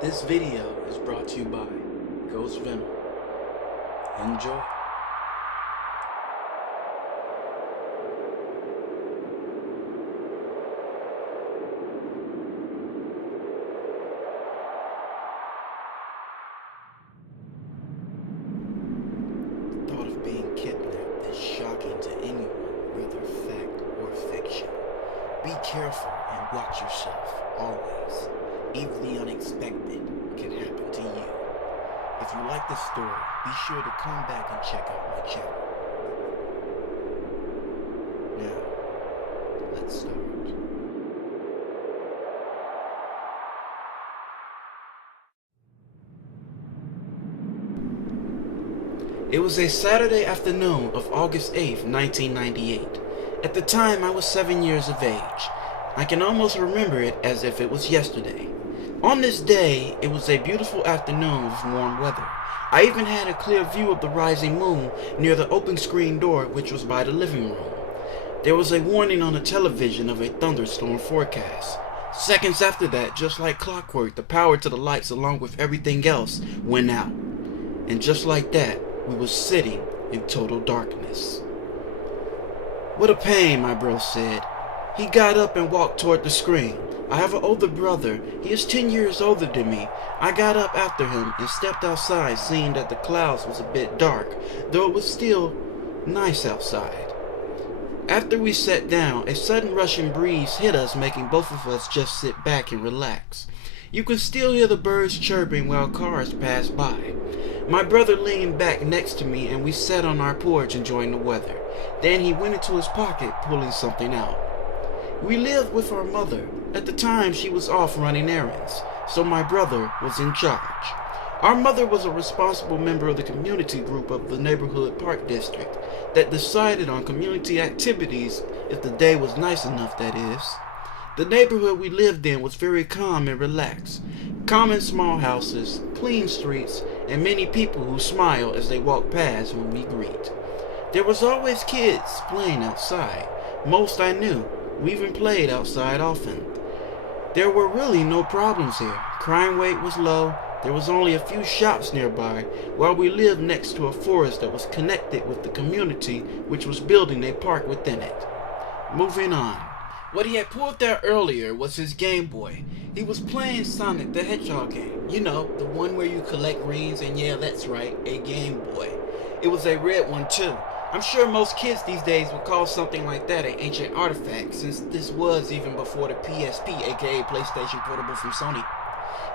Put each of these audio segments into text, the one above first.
This video is brought to you by Ghost Venom. Enjoy. The thought of being kidnapped is shocking to anyone, whether fact or fiction. Be careful and watch yourself, always. Even the unexpected can happen to you. If you like this story, be sure to come back and check out my channel. Now, let's start. It was a Saturday afternoon of August 8th, 1998. At the time, I was 7 years of age. I can almost remember it as if it was yesterday. On this day, it was a beautiful afternoon with warm weather. I even had a clear view of the rising moon near the open screen door, which was by the living room. There was a warning on the television of a thunderstorm forecast. Seconds after that, just like clockwork, the power to the lights along with everything else went out. And just like that, we were sitting in total darkness. "What a pain," my bro said. He got up and walked toward the screen. I have an older brother. He is 10 years older than me. I got up after him and stepped outside, seeing that the clouds was a bit dark, though it was still nice outside. After we sat down, a sudden rushing breeze hit us, making both of us just sit back and relax. You could still hear the birds chirping while cars passed by. My brother leaned back next to me and we sat on our porch enjoying the weather. Then he went into his pocket, pulling something out. We lived with our mother. At the time, she was off running errands, so my brother was in charge. Our mother was a responsible member of the community group of the neighborhood park district that decided on community activities if the day was nice enough, that is. The neighborhood we lived in was very calm and relaxed. Common small houses, clean streets, and many people who smile as they walk past when we greet. There was always kids playing outside. Most I knew. We even played outside often. There were really no problems here. Crime rate was low. There was only a few shops nearby, while we lived next to a forest that was connected with the community, which was building a park within it. Moving on. What he had pulled out earlier was his Game Boy. He was playing Sonic the Hedgehog game. You know, the one where you collect rings, and yeah, that's right, a Game Boy. It was a red one too. I'm sure most kids these days would call something like that an ancient artifact, since this was even before the PSP, aka PlayStation Portable from Sony.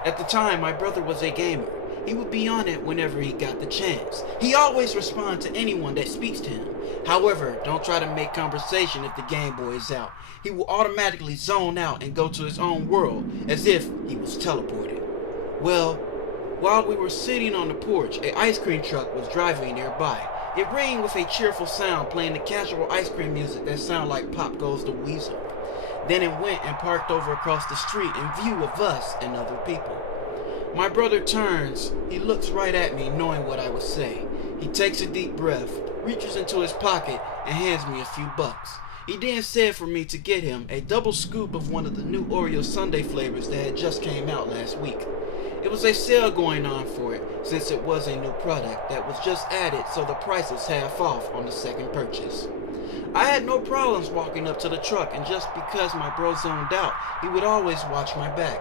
At the time, my brother was a gamer. He would be on it whenever he got the chance. He always responds to anyone that speaks to him. However, don't try to make conversation if the Game Boy is out. He will automatically zone out and go to his own world, as if he was teleported. Well, while we were sitting on the porch, an ice cream truck was driving nearby. It rang with a cheerful sound, playing the casual ice cream music that sounded like Pop Goes the Weasel. Then it went and parked over across the street in view of us and other people. My brother turns. He looks right at me, knowing what I would say. He takes a deep breath, reaches into his pocket, and hands me a few bucks. He then said for me to get him a double scoop of one of the new Oreo sundae flavors that had just came out last week. It was a sale going on for it, since it was a new product that was just added, so the price was half off on the second purchase. I had no problems walking up to the truck, and just because my bro zoned out, he would always watch my back.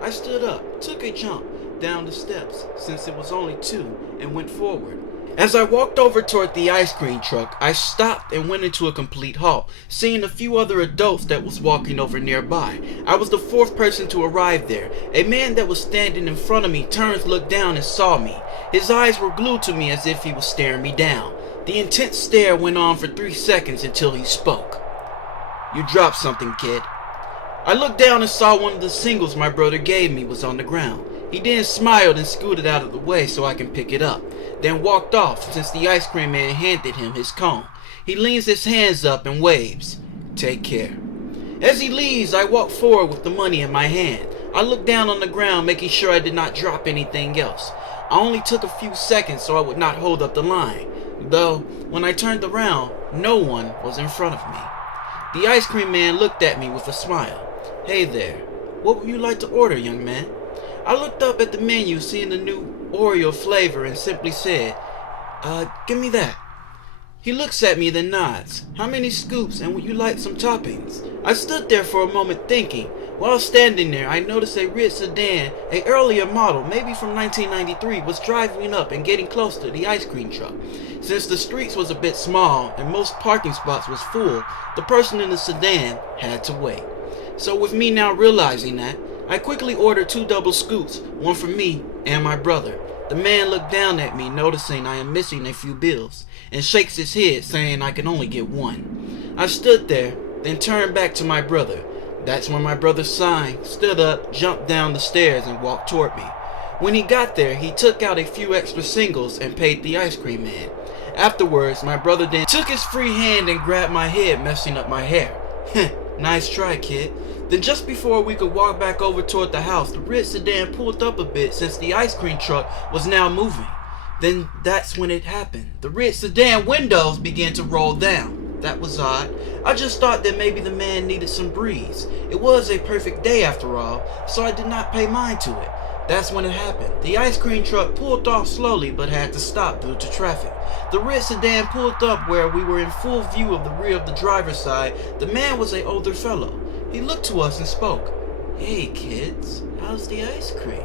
I stood up, took a jump down the steps, since it was only 2, and went forward. As I walked over toward the ice cream truck, I stopped and went into a complete halt, seeing a few other adults that was walking over nearby. I was the 4th person to arrive there. A man that was standing in front of me turned, looked down, and saw me. His eyes were glued to me as if he was staring me down. The intense stare went on for 3 seconds until he spoke. "You dropped something, kid." I looked down and saw one of the singles my brother gave me was on the ground. He then smiled and scooted out of the way so I can pick it up, then walked off since the ice cream man handed him his cone. He leans his hands up and waves. "Take care." As he leaves, I walk forward with the money in my hand. I looked down on the ground, making sure I did not drop anything else. I only took a few seconds so I would not hold up the line, though when I turned around, no one was in front of me. The ice cream man looked at me with a smile. "Hey there, what would you like to order, young man?" I looked up at the menu, seeing the new Oreo flavor, and simply said, give me that. He looks at me, then nods. How many scoops, and would you like some toppings? I stood there for a moment thinking. While standing there, I noticed a red sedan, an earlier model, maybe from 1993, was driving up and getting close to the ice cream truck. Since the streets was a bit small and most parking spots was full, the person in the sedan had to wait. So with me now realizing that, I quickly ordered 2 double scoops, one for me and my brother. The man looked down at me, noticing I am missing a few bills, and shakes his head, saying I can only get one. I stood there, then turned back to my brother. That's when my brother signed, stood up, jumped down the stairs, and walked toward me. When he got there, he took out a few extra singles and paid the ice cream man. Afterwards, my brother then took his free hand and grabbed my head, messing up my hair. Nice try, kid. Then just before we could walk back over toward the house, the red sedan pulled up a bit since the ice cream truck was now moving. Then that's when it happened. The red sedan windows began to roll down. That was odd. I just thought that maybe the man needed some breeze. It was a perfect day after all, so I did not pay mind to it. That's when it happened. The ice cream truck pulled off slowly but had to stop due to traffic. The red sedan pulled up where we were in full view of the rear of the driver's side. The man was an older fellow. He looked to us and spoke. Hey kids, how's the ice cream?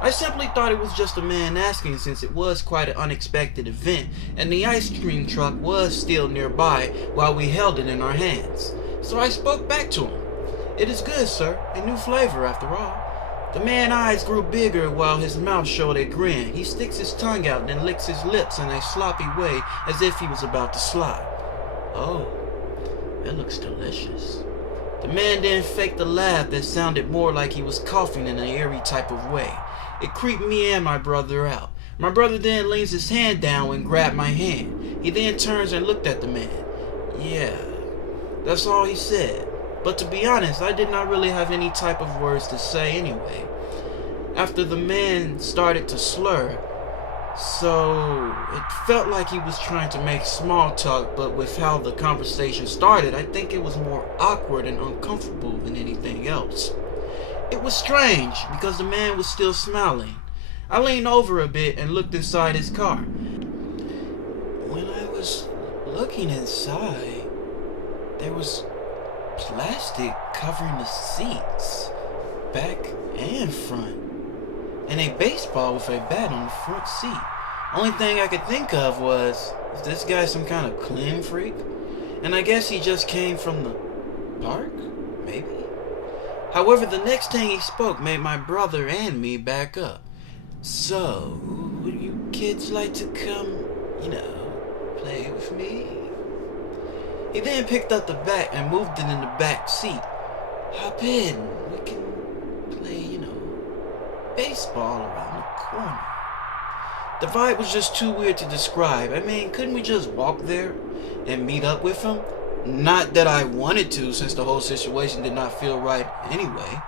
I simply thought it was just a man asking, since it was quite an unexpected event and the ice cream truck was still nearby while we held it in our hands. So I spoke back to him. It is good, sir, a new flavor after all. The man's eyes grew bigger while his mouth showed a grin. He sticks his tongue out and licks his lips in a sloppy way as if he was about to slide. Oh, it looks delicious. The man then faked a laugh that sounded more like he was coughing in an eerie type of way. It creeped me and my brother out. My brother then leans his hand down and grabbed my hand. He then turns and looked at the man. Yeah, that's all he said. But to be honest, I did not really have any type of words to say anyway. After the man started to slur, so it felt like he was trying to make small talk, but with how the conversation started, I think it was more awkward and uncomfortable than anything else. It was strange because the man was still smiling. I leaned over a bit and looked inside his car. When I was looking inside, there was plastic covering the seats, back and front, and a baseball with a bat on the front seat. Only thing I could think of was, is this guy some kind of clean freak? And I guess he just came from the park, maybe? However, the next thing he spoke made my brother and me back up. So, would you kids like to come, play with me? He then picked up the bat and moved it in the back seat. Hop in, we can play, baseball around the corner. The vibe was just too weird to describe. I mean, couldn't we just walk there and meet up with him? Not that I wanted to, since the whole situation did not feel right anyway.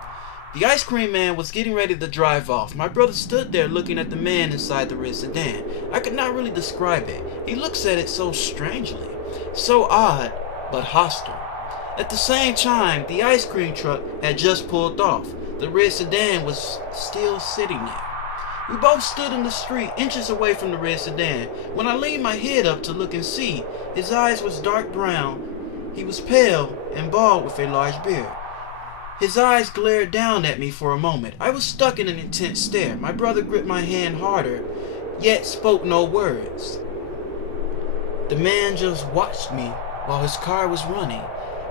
The ice cream man was getting ready to drive off. My brother stood there looking at the man inside the red sedan. I could not really describe it. He looks at it so strangely. So odd, but hostile. At the same time, the ice cream truck had just pulled off. The red sedan was still sitting there. We both stood in the street, inches away from the red sedan. When I leaned my head up to look and see, his eyes was dark brown. He was pale and bald with a large beard. His eyes glared down at me for a moment. I was stuck in an intense stare. My brother gripped my hand harder, yet spoke no words. The man just watched me while his car was running.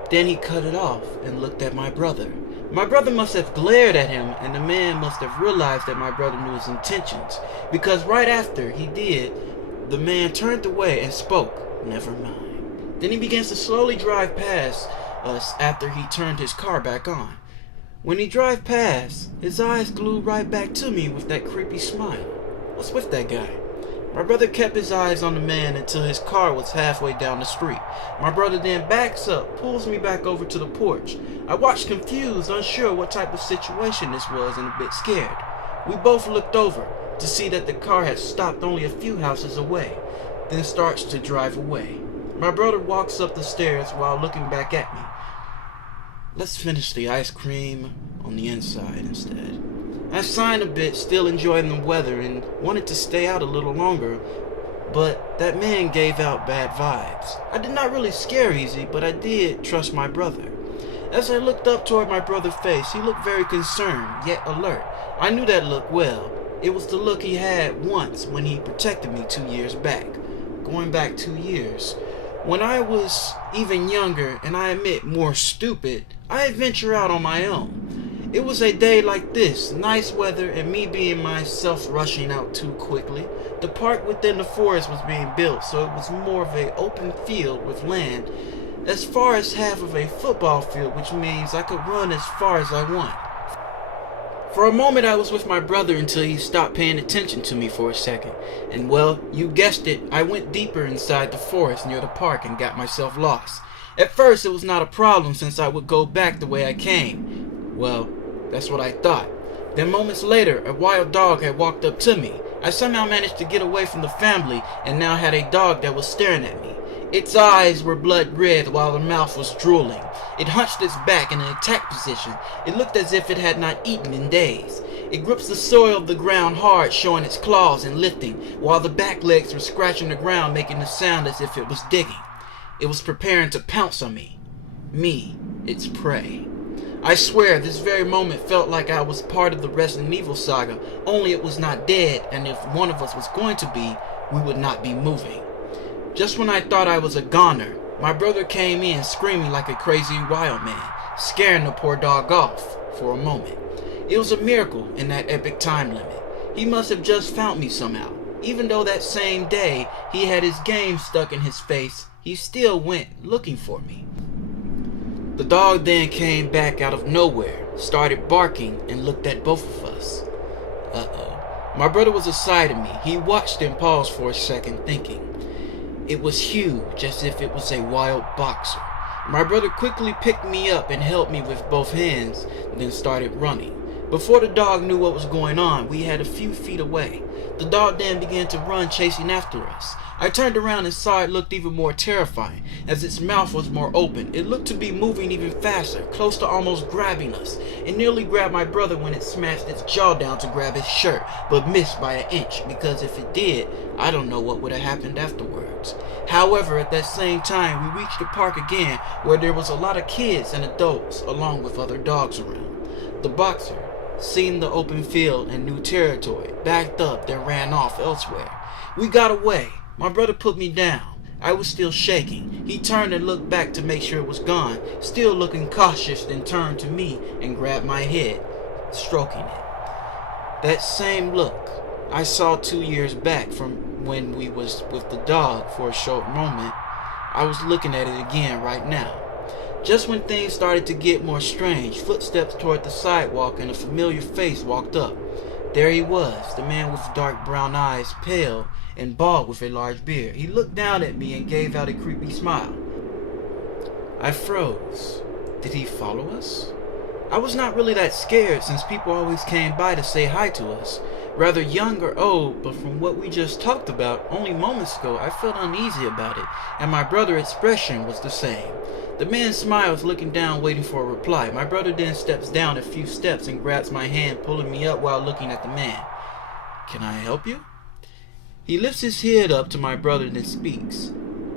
Then he cut it off and looked at my brother. My brother must have glared at him, and the man must have realized that my brother knew his intentions, because right after he did, the man turned away and spoke, "Never mind." Then he begins to slowly drive past us after he turned his car back on. When he drive past, his eyes glued right back to me with that creepy smile. What's with that guy? My brother kept his eyes on the man until his car was halfway down the street. My brother then backs up, pulls me back over to the porch. I watched confused, unsure what type of situation this was and a bit scared. We both looked over to see that the car had stopped only a few houses away, then starts to drive away. My brother walks up the stairs while looking back at me. Let's finish the ice cream on the inside instead. I sighed a bit, still enjoying the weather, and wanted to stay out a little longer, but that man gave out bad vibes. I did not really scare easy, but I did trust my brother. As I looked up toward my brother's face, he looked very concerned, yet alert. I knew that look well. It was the look he had once when he protected me 2 years back. Going back 2 years. When I was even younger, and I admit more stupid, I'd venture out on my own. It was a day like this, nice weather, and me being myself rushing out too quickly. The park within the forest was being built, so it was more of an open field with land, as far as half of a football field, which means I could run as far as I want. For a moment I was with my brother until he stopped paying attention to me for a second. And well, you guessed it, I went deeper inside the forest near the park and got myself lost. At first it was not a problem since I would go back the way I came. Well, that's what I thought. Then moments later, a wild dog had walked up to me. I somehow managed to get away from the family and now had a dog that was staring at me. Its eyes were blood red while the mouth was drooling. It hunched its back in an attack position. It looked as if it had not eaten in days. It grips the soil of the ground hard, showing its claws and lifting, while the back legs were scratching the ground, making a sound as if it was digging. It was preparing to pounce on me. Me, its prey. I swear, this very moment felt like I was part of the Resident Evil saga, only it was not dead, and if one of us was going to be, we would not be moving. Just when I thought I was a goner, my brother came in screaming like a crazy wild man, scaring the poor dog off for a moment. It was a miracle in that epic time limit. He must have just found me somehow. Even though that same day he had his game stuck in his face, he still went looking for me. The dog then came back out of nowhere, started barking, and looked at both of us. My brother was aside of me. He watched and paused for a second, thinking. It was huge, as if it was a wild boxer. My brother quickly picked me up and held me with both hands, then started running. Before the dog knew what was going on, we had a few feet away. The dog then began to run, chasing after us. I turned around and saw it looked even more terrifying, as its mouth was more open. It looked to be moving even faster, close to almost grabbing us. It nearly grabbed my brother when it smashed its jaw down to grab his shirt, but missed by an inch, because if it did, I don't know what would have happened afterwards. However, at that same time, we reached the park again, where there was a lot of kids and adults, along with other dogs around. The boxer, seeing the open field and new territory, backed up, then ran off elsewhere. We got away. My brother put me down. I was still shaking. He turned and looked back to make sure it was gone, still looking cautious, then turned to me and grabbed my head, stroking it. That same look I saw 2 years back from when we was with the dog for a short moment. I was looking at it again right now. Just when things started to get more strange, footsteps toward the sidewalk and a familiar face walked up. There he was, the man with dark brown eyes, pale and bald with a large beard. He looked down at me and gave out a creepy smile. I froze. Did he follow us? I was not really that scared since people always came by to say hi to us. Rather young or old, but from what we just talked about only moments ago, I felt uneasy about it, and my brother's expression was the same. The man smiles, looking down, waiting for a reply. My brother then steps down a few steps and grabs my hand, pulling me up while looking at the man. Can I help you? He lifts his head up to my brother and speaks.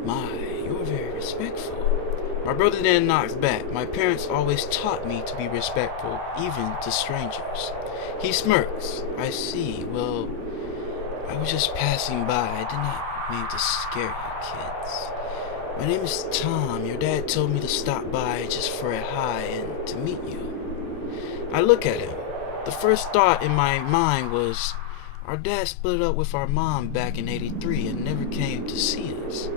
My, you're very respectful. My brother then knocks back. My parents always taught me to be respectful, even to strangers. He smirks. I see. Well, I was just passing by. I did not mean to scare you kids. My name is Tom. Your dad told me to stop by just for a hi and to meet you. I look at him. The first thought in my mind was, our dad split up with our mom back in '83 and never came to see us.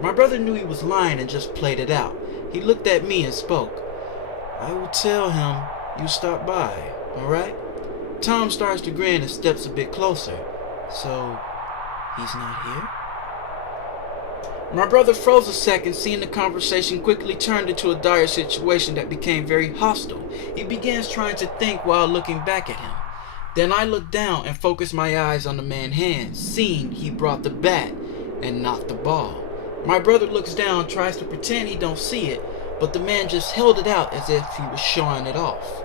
My brother knew he was lying and just played it out. He looked at me and spoke. I will tell him you stopped by, alright? Tom starts to grin and steps a bit closer. So, he's not here? My brother froze a second, seeing the conversation quickly turned into a dire situation that became very hostile. He begins trying to think while looking back at him. Then I looked down and focused my eyes on the man's hand, seeing he brought the bat and not the ball. My brother looks down, tries to pretend he don't see it, but the man just held it out as if he was showing it off.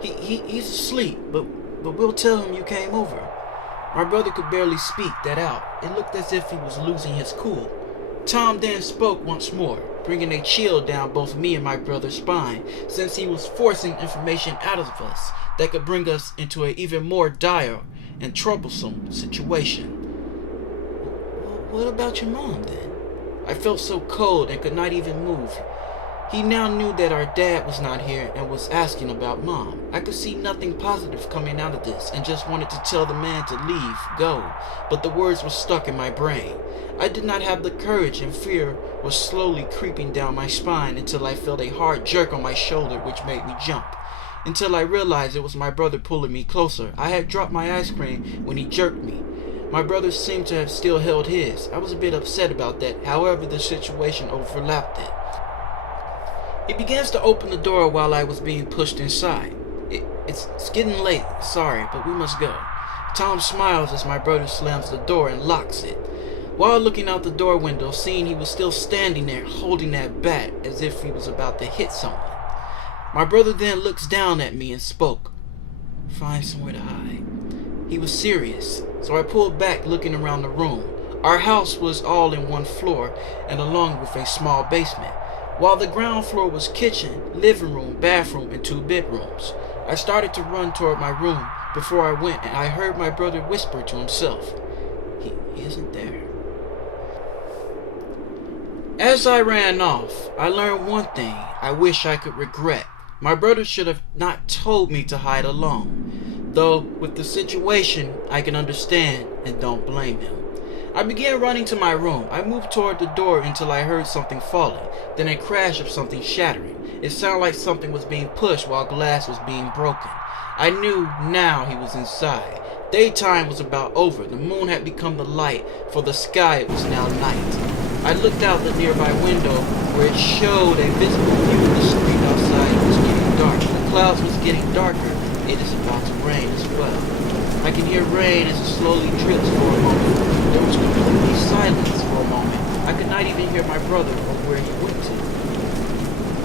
He's asleep, but but we'll tell him you came over." My brother could barely speak that out. It looked as if he was losing his cool. Tom then spoke once more, bringing a chill down both me and my brother's spine, since he was forcing information out of us that could bring us into an even more dire and troublesome situation. "What about your mom, then?" I felt so cold and could not even move. He now knew that our dad was not here and was asking about Mom. I could see nothing positive coming out of this and just wanted to tell the man to leave, go, but the words were stuck in my brain. I did not have the courage, and fear was slowly creeping down my spine until I felt a hard jerk on my shoulder which made me jump. Until I realized it was my brother pulling me closer. I had dropped my ice cream when he jerked me. My brother seemed to have still held his. I was a bit upset about that, however the situation overlapped it. He begins to open the door while I was being pushed inside. It's getting late, sorry, but we must go." Tom smiles as my brother slams the door and locks it. While looking out the door window, seeing he was still standing there holding that bat as if he was about to hit someone. My brother then looks down at me and spoke. "Find somewhere to hide." He was serious, so I pulled back looking around the room. Our house was all in one floor and along with a small basement, while the ground floor was kitchen, living room, bathroom, and 2 bedrooms. I started to run toward my room before I went, and I heard my brother whisper to himself, He isn't there." As I ran off, I learned one thing I wish I could regret. My brother should have not told me to hide alone, though with the situation I can understand and don't blame him. I began running to my room. I moved toward the door until I heard something falling, then a crash of something shattering. It sounded like something was being pushed while glass was being broken. I knew now he was inside. Daytime was about over. The moon had become the light. For the sky it was now night. I looked out the nearby window where it showed a visible view of the street outside. It was getting dark. The clouds was getting darker. It is about to rain as well. I can hear rain as it slowly drips for a moment. There was complete silence for a moment. I could not even hear my brother or where he went to.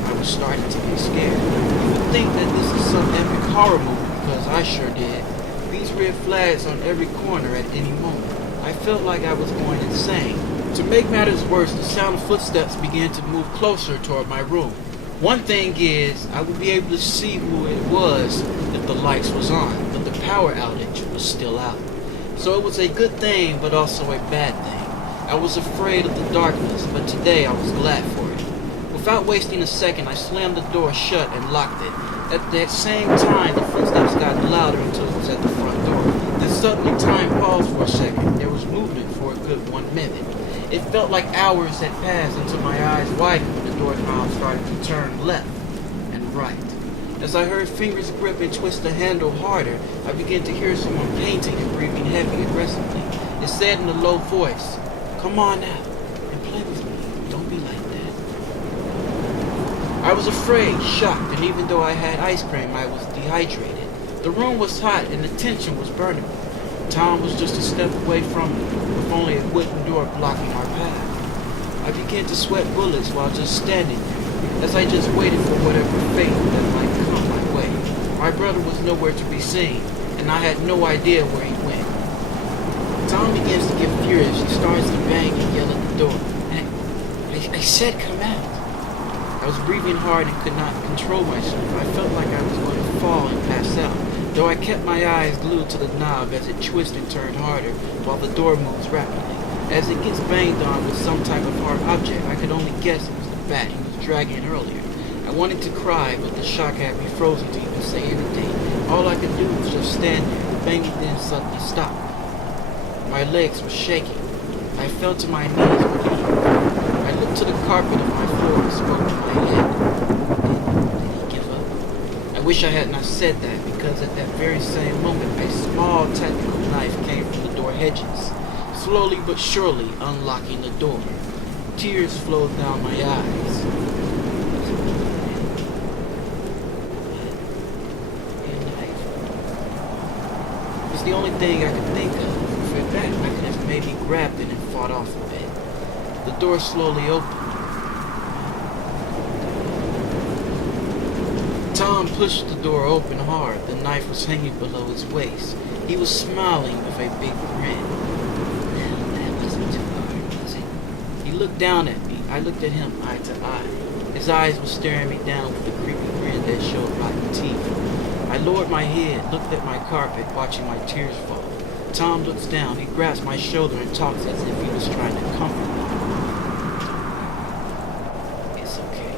I was starting to get scared. You would think that this is some epic horror movie, because I sure did. These red flags on every corner at any moment. I felt like I was going insane. To make matters worse, the sound of footsteps began to move closer toward my room. One thing is, I would be able to see who it was if the lights was on, but the power outage was still out. So it was a good thing, but also a bad thing. I was afraid of the darkness, but today I was glad for it. Without wasting a second, I slammed the door shut and locked it. At that same time, the footsteps got louder until it was at the front door. Then suddenly time paused for a second. There was movement for a good 1 minute. It felt like hours had passed until my eyes widened when the door knob started to turn left and right. As I heard fingers grip and twist the handle harder, I began to hear someone painting and breathing heavy aggressively. It said in a low voice, "Come on now and play with me. Don't be like that." I was afraid, shocked, and even though I had ice cream, I was dehydrated. The room was hot and the tension was burning me. Tom was just a step away from me, with only a wooden door blocking our path. I began to sweat bullets while just standing there, as I just waited for whatever fate that might come my way. My brother was nowhere to be seen, and I had no idea where he went. Tom begins to get furious. He starts to bang and yell at the door. I said come out. I was breathing hard and could not control myself. I felt like I was going to fall and pass out, though I kept my eyes glued to the knob as it twisted and turned harder while the door moves rapidly. As it gets banged on with some type of hard object, I could only guess it was the bat he was dragging earlier. I wanted to cry, but the shock had me frozen to even say anything. All I could do was just stand there. The banging then suddenly stopped. My legs were shaking. I fell to my knees relieved. I looked to the carpet of my floor and spoke to my head. Did he give up? I wish I had not said that, because at that very same moment, a small tactical knife came from the door hedges, slowly but surely unlocking the door. Tears flowed down my eyes. It was the only thing I could think of. For that, I could have maybe grabbed it and fought off of it. The door slowly opened. Tom pushed the door open hard. The knife was hanging below his waist. He was smiling with a big grin. That wasn't too hard, was it? He looked down at me. I looked at him eye to eye. His eyes were staring me down with a creepy grin that showed rotten teeth. I lowered my head, looked at my carpet, watching my tears fall. Tom looks down. He grabs my shoulder and talks as if he was trying to comfort me. It's okay.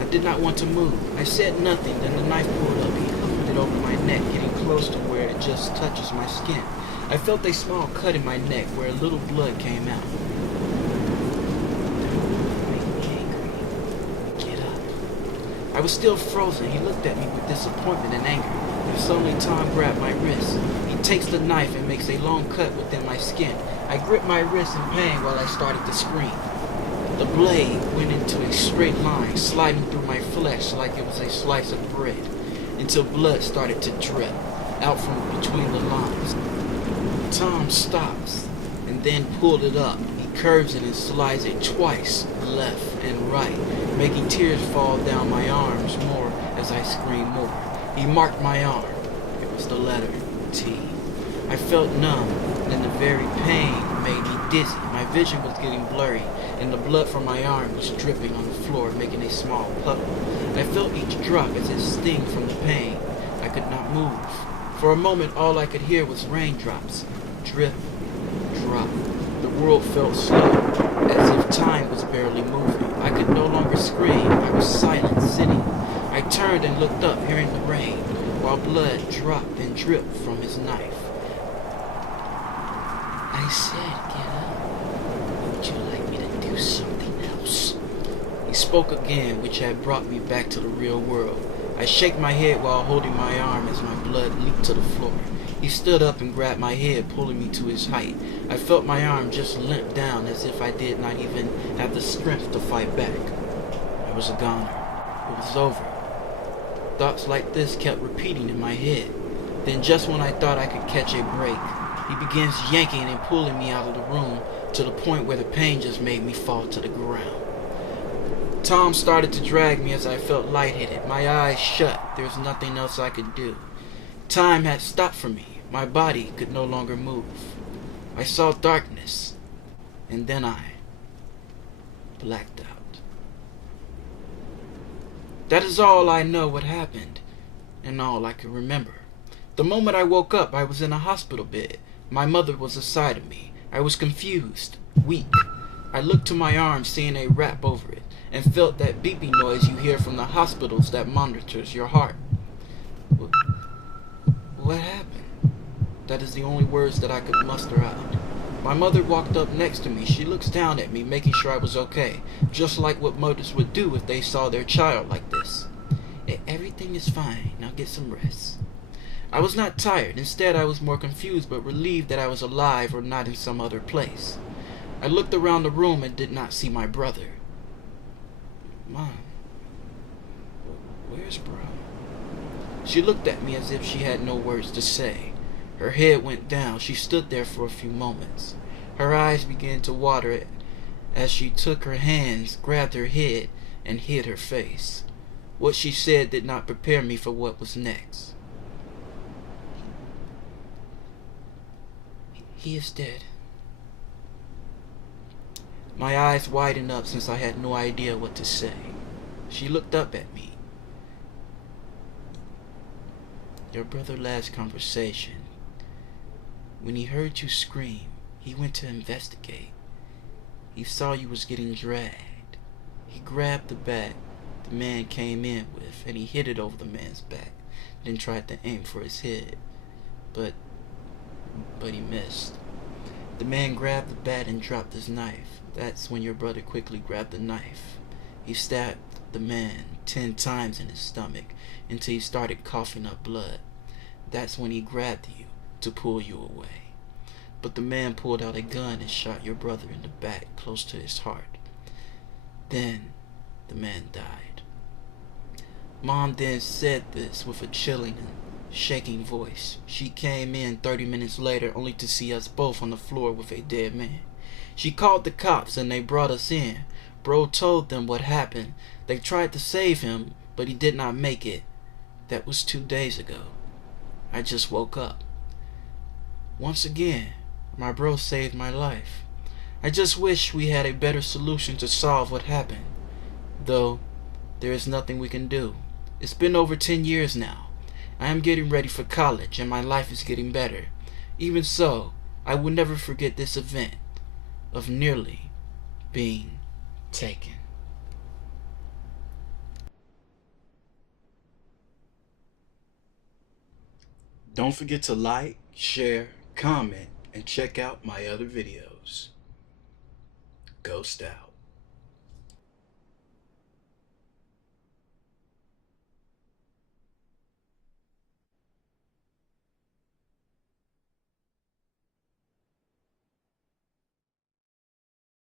I did not want to move. I said nothing. Then the knife pulled up. He hooked it over my neck, getting close to where it just touches my skin. I felt a small cut in my neck where a little blood came out. I was still frozen. He looked at me with disappointment and anger. And suddenly Tom grabbed my wrist. He takes the knife and makes a long cut within my skin. I gripped my wrist in pain while I started to scream. The blade went into a straight line, sliding through my flesh like it was a slice of bread, until blood started to drip out from between the lines. Tom stops and then pulled it up. He curves it and slides it twice, left and right, making tears fall down my arms more as I scream more. He marked my arm. It was the letter T. I felt numb, and the very pain made me dizzy. My vision was getting blurry, and the blood from my arm was dripping on the floor, making a small puddle. I felt each drop as it stung from the pain. I could not move. For a moment, all I could hear was raindrops. Drip, drop. The world felt slow, as if time was barely moving. I could no longer scream. I was silent, sitting. I turned and looked up, hearing the rain, while blood dropped and dripped from his knife. I said, get up. Would you like me to do something else? He spoke again, which had brought me back to the real world. I shook my head while holding my arm as my blood leaped to the floor. He stood up and grabbed my head, pulling me to his height. I felt my arm just limp down as if I did not even have the strength to fight back. I was a goner. It was over. Thoughts like this kept repeating in my head. Then just when I thought I could catch a break, he begins yanking and pulling me out of the room to the point where the pain just made me fall to the ground. Tom started to drag me as I felt lightheaded. My eyes shut. There was nothing else I could do. Time had stopped for me. My body could no longer move. I saw darkness, and then I blacked out. That is all I know what happened, and all I can remember. The moment I woke up, I was in a hospital bed. My mother was aside of me. I was confused, weak. I looked to my arm, seeing a wrap over it, and felt that beeping noise you hear from the hospitals that monitors your heart. What happened? That is the only words that I could muster out. My mother walked up next to me. She looks down at me, making sure I was okay, just like what mothers would do if they saw their child like this. Everything is fine. Now get some rest. I was not tired. Instead, I was more confused but relieved that I was alive or not in some other place. I looked around the room and did not see my brother. Mom, where's bro? She looked at me as if she had no words to say. Her head went down. She stood there for a few moments. Her eyes began to water as she took her hands, grabbed her head, and hid her face. What she said did not prepare me for what was next. He is dead. My eyes widened up since I had no idea what to say. She looked up at me. Your brother last conversation. When he heard you scream, he went to investigate. He saw you was getting dragged. He grabbed the bat the man came in with, and he hit it over the man's back, then tried to aim for his head. But he missed. The man grabbed the bat and dropped his knife. That's when your brother quickly grabbed the knife. He stabbed the man 10 times in his stomach until he started coughing up blood. That's when he grabbed you to pull you away. But the man pulled out a gun and shot your brother in the back close to his heart. Then the man died. Mom then said this with a chilling and shaking voice. She came in 30 minutes later only to see us both on the floor with a dead man. She called the cops and they brought us in. Bro told them what happened. They tried to save him, but he did not make it. That was 2 days ago. I just woke up. Once again, my bro saved my life. I just wish we had a better solution to solve what happened. Though, there is nothing we can do. It's been over 10 years now. I am getting ready for college and my life is getting better. Even so, I will never forget this event of nearly being taken. Don't forget to like, share, comment, and check out my other videos. Ghost out.